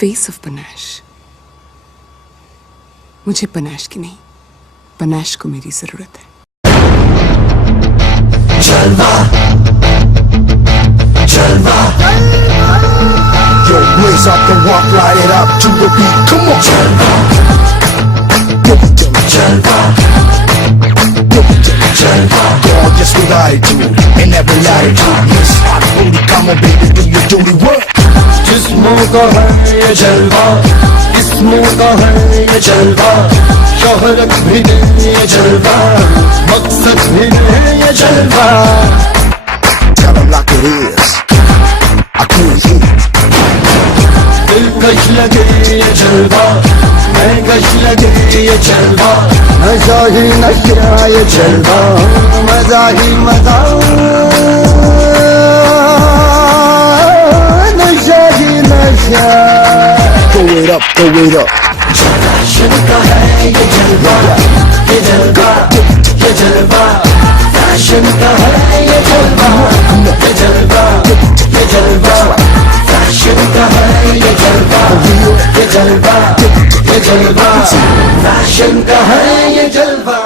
Face of Panash. मुझे पनाश की नहीं, पनाश को मेरी जरूरत है। जलवा जलवा Yo, blaze up and walk, light it up to the beat. Come on, जलवा give it to me, जलवा give it to me, जलवा gorgeous with attitude in every latitude. Yes, hot booty, come on baby, do your dirty work. जिस्मों का है ये जलवा, जिस्मों का है ये जलवा, शोहरत भी नहीं ये जलवा, मकसद भी नहीं ये जलवा. Tell them like it is, I can't hear. दिलकश लगे ये जलवा, महकश लगे ये जलवा, नशा ही नशा ये जलवा, मजा ही मजा, नशा ही नशा. Throw it up, throw it up. Fashion का है ये जलवा, ये जलवा, ये जलवा. फैशन का है ये जलवा, ये जलवा, ये जलवा. फैशन का है ये जलवा, ये जलवा, ये जलवा. फैशन का है ये जलवा.